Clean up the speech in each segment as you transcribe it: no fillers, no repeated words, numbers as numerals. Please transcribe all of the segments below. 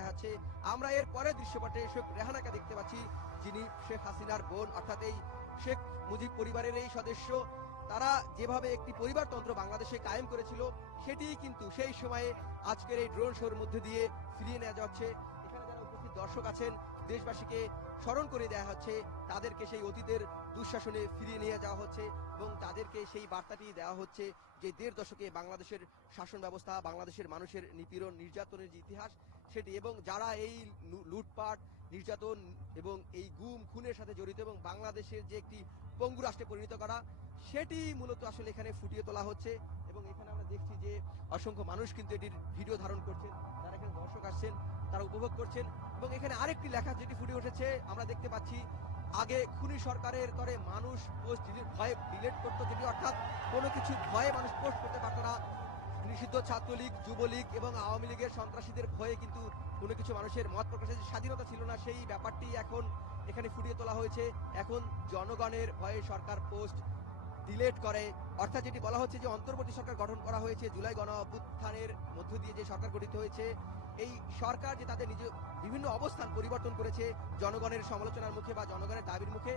দেখা যাচ্ছে। আমরা এর পরের দৃশ্যপটে শেখ রেহানাকে দেখতে পাচ্ছি, যিনি শেখ হাসিনার বোন, অর্থাৎ এই শেখ মুজিব পরিবারের এই সদস্য। তারা যেভাবে একটি পরিবারতন্ত্র বাংলাদেশে কায়েম করেছিল, সেটি কিন্তু সেই সময়ে আজকের এই ড্রোন শোর মধ্যে দিয়ে ফিরিয়ে নেওয়া যাচ্ছে। এখানে যারা উপস্থিত দর্শক আছেন, দেশবাসীকে স্মরণ করে দেওয়া হচ্ছে, তাদেরকে সেই অতীতের দুঃশাসনে ফিরিয়ে নিয়ে যাওয়া হচ্ছে এবং তাদেরকে সেই বার্তাটি দেওয়া হচ্ছে যে ১.৫ দশকে বাংলাদেশের শাসন ব্যবস্থা, বাংলাদেশের মানুষের নিপীড়ন নির্যাতনের যে ইতিহাস সেটি, এবং যারা এই লুটপাট নির্যাতন এবং এই গুম খুনের সাথে জড়িত এবং বাংলাদেশের যে একটি পঙ্গু রাষ্ট্রে পরিণত করা, সেটি মূলত আসলে এখানে ফুটিয়ে তোলা হচ্ছে। এবং এখানে আমরা দেখছি যে অসংখ্য মানুষ কিন্তু এটির ভিডিও ধারণ করছেন, যারা এখানে দর্শক আসছেন তারা উপভোগ করছেন। এবং এখানে আরেকটি লেখা যেটি ফুটে উঠেছে, আমরা দেখতে পাচ্ছি আগে খুনি সরকারের তরে মানুষ পোস্ট ভয়ে ডিলিট করতো, যেটি অর্থাৎ কোনো কিছু ভয়ে মানুষ পোস্ট করতে পারতো না। নিষিদ্ধ ছাত্রলীগ, যুবলীগ এবং আওয়ামী লীগের সন্ত্রাসীদের ভয়ে কিন্তু কোনো কিছু মানুষের মত প্রকাশের যে স্বাধীনতা ছিল না, সেই ব্যাপারটি এখন এখানে ফুটিয়ে তোলা হয়েছে। এখন জনগণের ভয়ে সরকার পোস্ট ডিলেট করে, অর্থাৎ যেটি বলা হচ্ছে যে অন্তর্বর্তী সরকার গঠন করা হয়েছে জুলাই গণ অভ্যুত্থানের মধ্য দিয়ে যে সরকার গঠিত হয়েছে, এই সরকার যে তাদের নিজ বিভিন্ন অবস্থান পরিবর্তন করেছে জনগণের সমালোচনার মুখে বা জনগণের দাবির মুখে,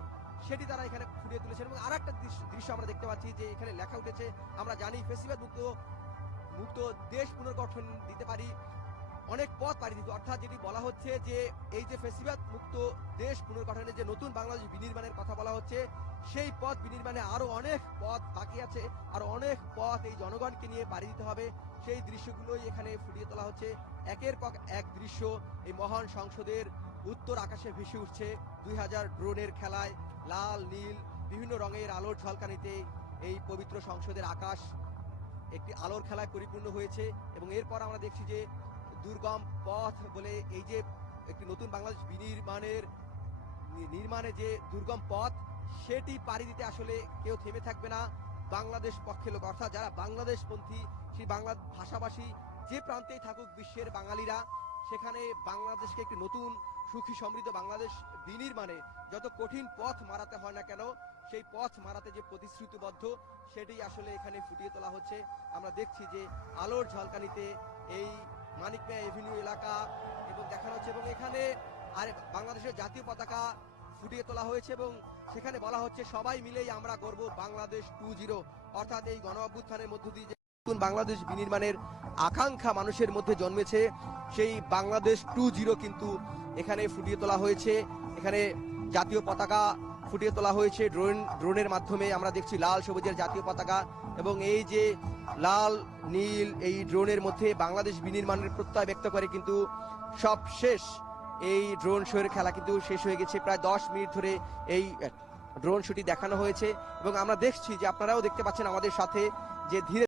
সেটি তারা এখানে ফুটিয়ে তুলেছেন। এবং আর একটা দৃশ্য আমরা দেখতে পাচ্ছি যে এখানে লেখা উঠেছে, আমরা জানি ফেসিবাদ মুক্ত দেশ পুনর্গঠন দিতে পারি, অনেক পথ পাড়ি দিত। অর্থাৎ যেটি বলা হচ্ছে যে এই যে ফেসিবাদ মুক্ত দেশ পুনর্গঠনের যে নতুন বাংলাদেশ বিনির্মাণের কথা বলা হচ্ছে, সেই পথ বিনির্মাণে আরো অনেক পথ বাকি আছে, আরো অনেক পথ এই জনগণকে নিয়ে পাড়ি দিতে হবে। সেই দৃশ্যগুলোই এখানে ফুটিয়ে তোলা হচ্ছে। একের পর এক দৃশ্য এই মহান সংসদের উত্তর আকাশে ভেসে উঠছে ২০০০ ড্রোনের খেলায়, লাল নীল বিভিন্ন রঙের আলোর ঝলকানিতে এই পবিত্র সংসদের আকাশ একটি আলোর খেলায় পরিপূর্ণ হয়েছে। এবং এরপর আমরা দেখছি যে দুর্গম পথ বলে এই যে একটি নতুন বাংলাদেশ নির্মাণে যে দুর্গম পথ, সেটি পাড়ি দিতে আসলে কেউ থেমে থাকবে না। বাংলাদেশ পক্ষে লোক, অর্থাৎ যারা বাংলাদেশপন্থী, সেই বাংলা ভাষাভাষী যে প্রান্তেই থাকুক বিশ্বের বাঙালিরা, সেখানে বাংলাদেশকে একটি নতুন সুখী সমৃদ্ধ বাংলাদেশ বিনির্মাণে যত কঠিন পথ মারাতে হয় না কেন, সেই পথ মারাতে যে প্রতিশ্রুতিবদ্ধ, সেটি আসলে এখানে ফুটিয়ে তোলা হচ্ছে। আমরা দেখছি যে আলোর ঝলকানিতে এই মানিক মিয়া এভিনিউ এলাকা এবং দেখানো হচ্ছে, এবং এখানে আর বাংলাদেশের জাতীয় পতাকা ফুটিয়ে তোলা হয়েছে এবং সেখানে বলা হচ্ছে সবাই মিলেই আমরা গর্ব বাংলাদেশ 2.0, অর্থাৎ এই গণ অভ্যুত্থানের মধ্য দিয়ে যে নতুন বাংলাদেশ বিনির্মাণের আকাঙ্ক্ষা মানুষের মধ্যে জন্মেছে, সেই বাংলাদেশ 2.0 কিন্তু এখানে ফুটিয়ে তোলা হয়েছে। এখানে জাতীয় পতাকা ফুটিয়ে তোলা হয়েছে ড্রোনের মাধ্যমে। আমরা দেখছি লাল সবুজের জাতীয় পতাকা, এবং এই যে লাল নীল এই ড্রোনের মধ্যে বাংলাদেশ বিনির্মাণের প্রত্যয় ব্যক্ত করে কিন্তু সব শেষ। এই ড্রোন শোয়ের খেলা কিন্তু শেষ হয়ে গেছে, প্রায় 10 মিনিট ধরে এই ড্রোন শোটি দেখানো হয়েছে এবং আমরা দেখছি যে আপনারাও দেখতে পাচ্ছেন আমাদের সাথে যে ধীরে